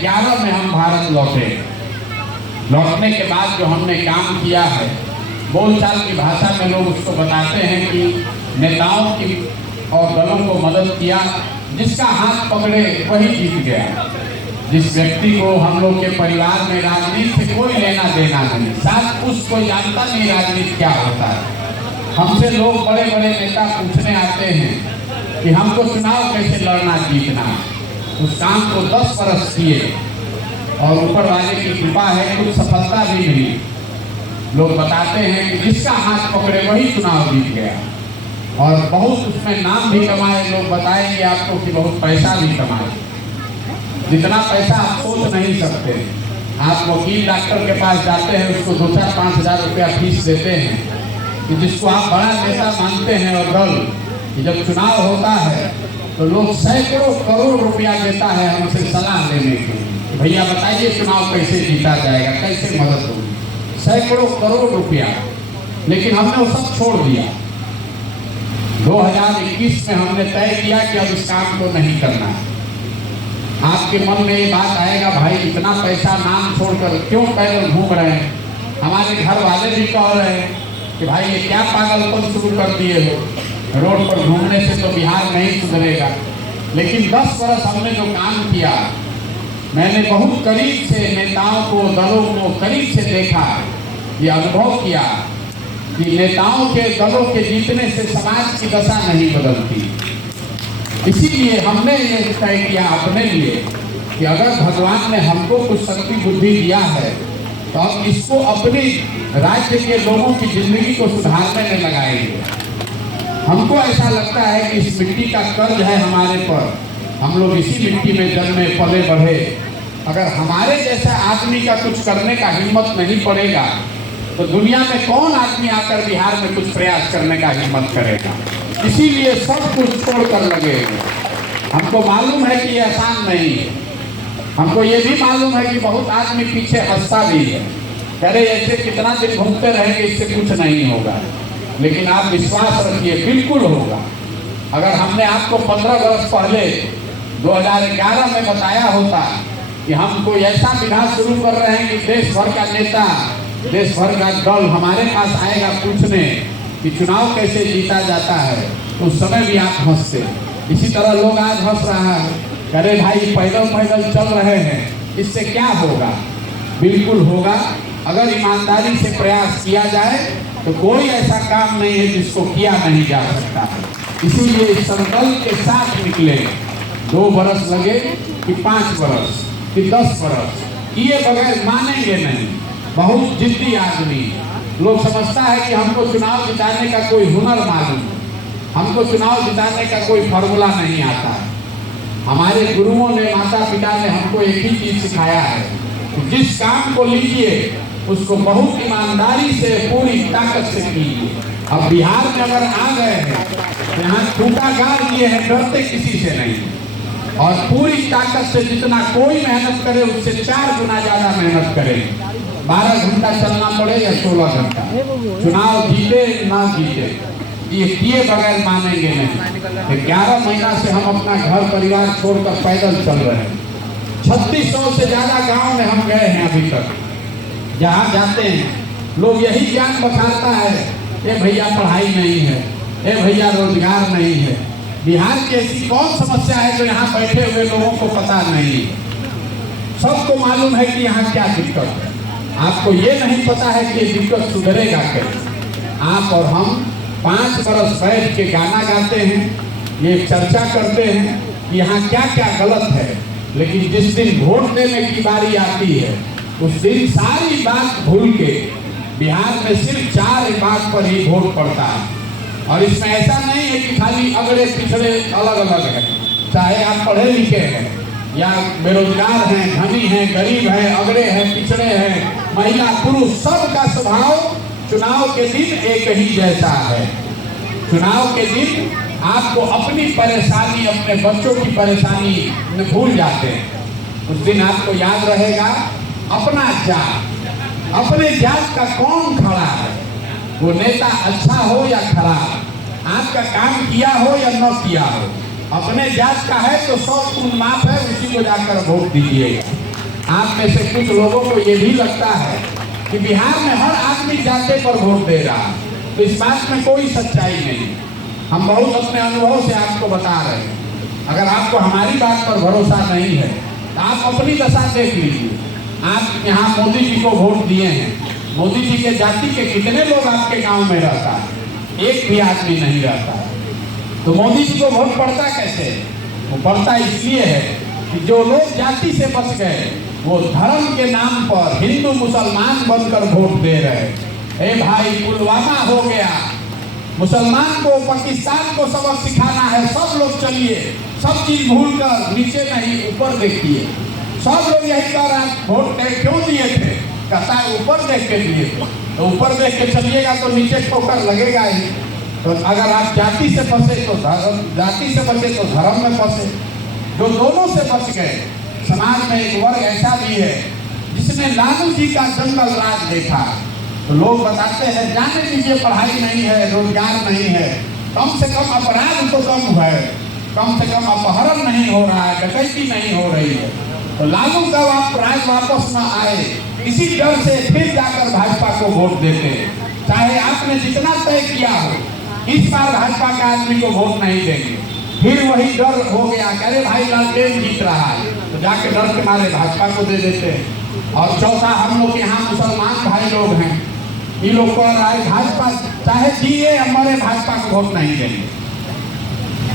11 में हम भारत लौटे। लौटने के बाद जो हमने काम किया है, बोलचाल की भाषा में लोग उसको बताते हैं कि नेताओं की और दलों को मदद किया, जिसका हाथ पकड़े वही जीत गया। जिस व्यक्ति को हम लोग के परिवार में राजनीति से कोई लेना देना नहीं, साथ उसको जानता नहीं राजनीति क्या होता है। हमसे लोग बड़े बड़े नेता पूछने आते हैं कि हमको चुनाव कैसे लड़ना जीतना। उस काम को 10 वर्ष किए और ऊपर वाले की कृपा है कुछ सफलता भी मिली। लोग बताते हैं कि जिसका हाथ पकड़े वही चुनाव जीत गया, और बहुत उसमें नाम भी कमाए। लोग बताएंगे आपको कि बहुत पैसा भी कमाए, जितना पैसा आप सोच नहीं सकते। आप वकील डॉक्टर के पास जाते हैं, उसको 2-4-5 हज़ार रुपया फीस देते हैं, कि जिसको आप बड़ा नेता मानते हैं। और दल कि जब चुनाव होता है तो लोग सैकड़ों करोड़ रुपया देता है हमसे सलाह लेने के लिए। भैया बताइए चुनाव कैसे जीता जाएगा, कैसे मदद होगी। सैकड़ों करोड़ रुपया, लेकिन हमने वो सब छोड़ दिया। 2021 में हमने तय किया कि अब इस काम को नहीं करना है। आपके मन में ये बात आएगा, भाई इतना पैसा नाम छोड़कर क्यों पैदल घूम रहे हैं। हमारे घर वाले भी कह रहे हैं कि भाई ये क्या पागलपन शुरू कर दिए हो, रोड पर घूमने से तो बिहार नहीं सुधरेगा। लेकिन 10 वर्ष हमने जो काम किया, मैंने बहुत करीब से नेताओं को, दलों को करीब से देखा, ये अनुभव किया कि नेताओं के, दलों के जीतने से समाज की दशा नहीं बदलती। इसीलिए हमने ये तय किया अपने लिए कि अगर भगवान ने हमको कुछ शक्ति बुद्धि दिया है तो हम इसको अपनी राज्य के लोगों की जिंदगी को सुधारने में लगाएंगे। हमको ऐसा लगता है कि इस मिट्टी का कर्ज है हमारे पर, हम लोग इसी मिट्टी में जन्मे पले बढ़े। अगर हमारे जैसा आदमी का कुछ करने का हिम्मत नहीं पड़ेगा तो दुनिया में कौन आदमी आकर बिहार में कुछ प्रयास करने का हिम्मत करेगा। इसीलिए सब कुछ छोड़कर लगे। हमको मालूम है कि ये आसान नहीं है। हमको ये भी मालूम है कि बहुत आदमी पीछे हंसता भी है, अरे ऐसे कितना दिन घूमते रहेंगे, इससे कुछ नहीं होगा। लेकिन आप विश्वास रखिए, बिल्कुल होगा। अगर हमने आपको 15 वर्ष पहले 2011 में बताया होता कि हम कोई ऐसा विधान शुरू कर रहे हैं कि देश भर का नेता, देश भर का दल हमारे पास आएगा पूछने कि चुनाव कैसे जीता जाता है, तो उस समय भी आप हंसते। इसी तरह लोग आज हंस रहा है, अरे भाई पैदल पैदल चल रहे हैं, इससे क्या होगा। बिल्कुल होगा। अगर ईमानदारी से प्रयास किया जाए तो कोई ऐसा काम नहीं है जिसको किया नहीं जा सकता। इसीलिए इस संकल्प के साथ निकले। 2 बरस लगे कि 5 बरस कि 10 बरस, किए बगैर मानेंगे नहीं। बहुत जिद्दी आदमी। लोग समझता है कि हमको चुनाव जिताने का कोई हुनर मालूम, हमको चुनाव जिताने का कोई फार्मूला नहीं आता है। हमारे गुरुओं ने, माता पिता ने हमको एक ही चीज सिखाया है, जिस काम को लीजिए उसको बहुत ईमानदारी से, पूरी ताकत से कीजिए। अब बिहार में अगर आ गए हैं तो यहाँ खूंटा गाड़ लिए हैं, डरते किसी से नहीं, और पूरी ताकत से जितना कोई मेहनत करे उससे 4 गुना ज्यादा मेहनत करें। 12 घंटा चलना पड़े या 16 घंटा, चुनाव जीते ना जीते, ये किए बगैर मानेंगे नहीं। 11 महीना से हम अपना घर परिवार छोड़कर पैदल चल रहे हैं। 3600 से ज्यादा गांव में हम गए हैं अभी तक। जहाँ जाते हैं लोग यही ज्ञान बखानता है, ये भैया पढ़ाई नहीं है, ये भैया रोजगार नहीं है। बिहार की ऐसी कौन समस्या है जो यहाँ बैठे हुए लोगों को पता नहीं। सबको मालूम है कि यहाँ क्या दिक्कत है। आपको ये नहीं पता है कि ये दिक्कत सुधरेगा कैसे। आप और हम 5 बरस बैठ के गाना गाते हैं, ये चर्चा करते हैं कि यहाँ क्या क्या गलत है, लेकिन जिस दिन वोट देने की बारी आती है उस दिन सारी बात भूल के बिहार में सिर्फ 4 बात पर ही वोट पड़ता है। और इसमें ऐसा नहीं है कि खाली अगड़े पिछड़े अलग अलग है, चाहे आप पढ़े लिखे हैं या बेरोजगार हैं, धनी हैं, गरीब हैं, अगड़े हैं, पिछड़े हैं, महिला पुरुष, सबका स्वभाव चुनाव के दिन एक ही जैसा है। चुनाव के दिन आपको अपनी परेशानी, अपने बच्चों की परेशानी में भूल जाते हैं। उस दिन आपको याद रहेगा अपना जात, अपने जात का कौन खड़ा है, वो नेता अच्छा हो या खराब, आपका काम किया हो या न किया हो, अपने जात का है तो 100 गुण माफ है, उसी को जाकर वोट दीजिएगा। आप में से कुछ लोगों को ये भी लगता है कि बिहार में हर आदमी जाते पर वोट दे रहा है, तो इस बात में कोई सच्चाई नहीं। हम बहुत अपने अनुभव से आपको बता रहे हैं। अगर आपको हमारी बात पर भरोसा नहीं है तो आप अपनी दशा देख लीजिए। आप यहाँ मोदी जी को वोट दिए हैं, मोदी जी के जाति के कितने लोग आपके गांव में रहता है? एक भी आदमी नहीं रहता है। तो मोदी जी को वोट पड़ता कैसे? वो पड़ता इसलिए है कि जो लोग जाति से बच गए वो धर्म के नाम पर हिंदू मुसलमान बनकर वोट दे रहे। ए भाई, पुलवामा हो गया, मुसलमान को पाकिस्तान को सबक सिखाना है। सब लोग चलिए, सब चीज भूलकर नीचे नहीं ऊपर देखिए। सब लोग यही कह रहे हैं वोट क्यों दिए थे? कहता है ऊपर देख के दिए थे। तो ऊपर देख के चलिएगा तो नीचे ठोकर लगेगा ही। तो अगर आप जाति से फंसे तो धर्म, जाति से बचे तो धर्म में फंसे। जो दोनों से बच गए, समाज में एक वर्ग ऐसा भी है जिसने लालू जी का जंगल राज देखा। तो लोग बताते हैं जाने दीजिए, पढ़ाई नहीं है, रोजगार नहीं है, कम से कम अपराध तो कम है, कम से कम अपहरण नहीं हो रहा है, डकैती नहीं हो रही है। तो लालू जब आप राज वापस न आए, इसी डर से फिर जाकर भाजपा को वोट देते हैं। चाहे आपने जितना तय किया हो, इस बार भाजपा के आदमी को वोट नहीं देंगे। फिर वही डर हो गया, अरे भाई लालटेन जीत रहा है, तो जाके डर के मारे भाजपा को दे देते हैं। और चौथा, हम लोग यहाँ मुसलमान भाई लोग हैं, ये लोग कह रहा है भाजपा चाहे जिए हमारे भाजपा को वोट नहीं देंगे,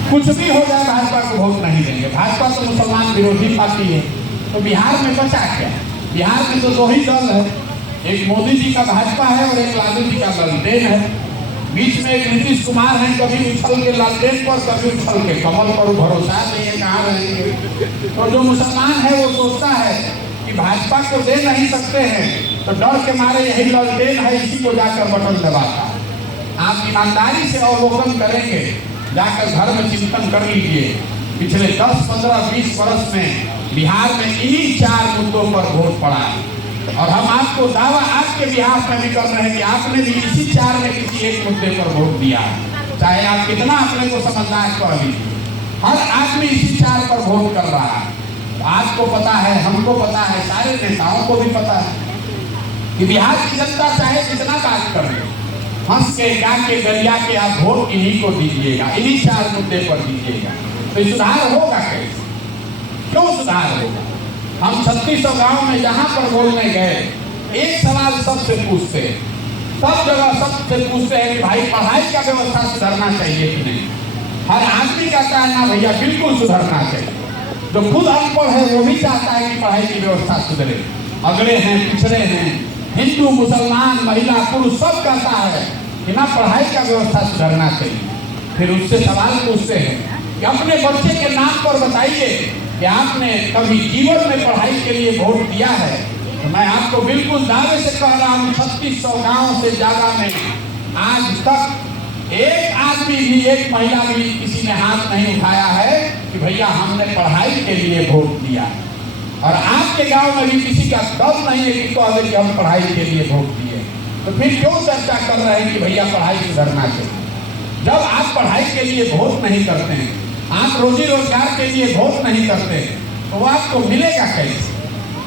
कुछ भी हो जाए भाजपा को वोट नहीं देंगे। भाजपा तो मुसलमान विरोधी पार्टी है। तो बिहार में बचा क्या? बिहार में तो दो ही दल है, एक मोदी जी का भाजपा है और एक लालू जी का लालटेन है। बीच में एक नीतीश कुमार है, कभी उछल के लालटेन पर, कभी उछल के कमल पर। भरोसा नहीं है कहाँ रहेंगे। तो जो मुसलमान है वो सोचता है कि भाजपा को दे नहीं सकते हैं, तो डर के मारे यही लालटेन है, इसी को जाकर बटन दबाता है। आप ईमानदारी से अवलोकन करेंगे, जाकर घर में चिंतन कर लीजिए। पिछले 10, 15, 20 वर्ष में बिहार में इन्हीं 4 मुद्दों पर वोट पड़ा है। और हम आपको दावा आपके बिहार में भी कर रहे हैं कि आपने भी इसी 4 में किसी एक मुद्दे पर वोट दिया है। चाहे आप कितना अपने को समझदार कह लीजिए, हर आदमी इसी 4 पर वोट कर रहा है। आपको पता है, हमको पता है, सारे नेताओं को भी पता है कि बिहार की जनता चाहे जितना बात कर ले, हंस के गा के गरिया के आप वोट इन्हीं को दीजिएगा, इन्हीं 4 मुद्दे पर दीजिएगा। तो सुधार होगा कैसे? क्यों सुधार होगा? हम 3600 गांव में जहां पर बोलने गए, एक सवाल सबसे पूछते हैं, सब जगह सबसे पूछते हैं कि भाई पढ़ाई का व्यवस्था सुधरना चाहिए कि नहीं। हर आदमी का कहना भैया बिल्कुल सुधरना चाहिए। जो खुद अनपढ़ है वो भी चाहता है कि पढ़ाई की व्यवस्था सुधरे। अगड़े हैं, पिछड़े हैं, हिंदू, मुसलमान, महिला, पुरुष सब कहता है कि ना पढ़ाई का व्यवस्था सुधरना चाहिए। फिर उससे सवाल पूछते हैं कि अपने बच्चे के नाम पर बताइए कि आपने कभी जीवन में पढ़ाई के लिए वोट दिया है? तो मैं आपको बिल्कुल दावे से कह रहा हूँ 3600 गाँव से ज्यादा में आज तक एक आदमी भी, एक महिला भी किसी ने हाथ नहीं उठाया है कि भैया हमने पढ़ाई के लिए वोट दिया। और आपके गांव में भी किसी का दम नहीं है कि कहे कि हम पढ़ाई के लिए वोट दिए। तो फिर क्यों चर्चा कर रहे हैं कि भैया पढ़ाई सुधरना चाहिए? जब आप पढ़ाई के लिए वोट नहीं करते हैं, आप रोजी रोजगार के लिए वोट नहीं करते, तो वो आपको मिलेगा कैसे?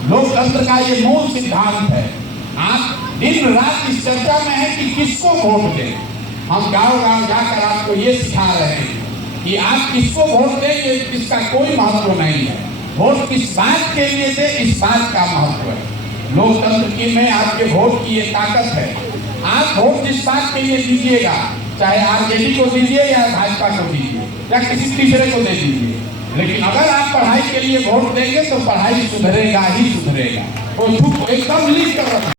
लोकतंत्र का ये मूल सिद्धांत है। आप दिन रात इस चर्चा में है कि किसको वोट दें। हम गांव गांव जाकर आपको ये सिखा रहे हैं कि आप किसको वोट देंगे इसका कोई महत्व नहीं है। वोट किस बात के लिए दे, इस बात का महत्व है। लोकतंत्र की में आपके वोट की ये ताकत है। आप वोट जिस बात के लिए दीजिएगा, चाहे आरजेडी को दीजिए या भाजपा को दीजिए या किसी तीसरे को दे दीजिए, लेकिन अगर आप पढ़ाई के लिए वोट देंगे तो पढ़ाई सुधरेगा ही सुधरेगा। वो एकदम लीक कर रहा है।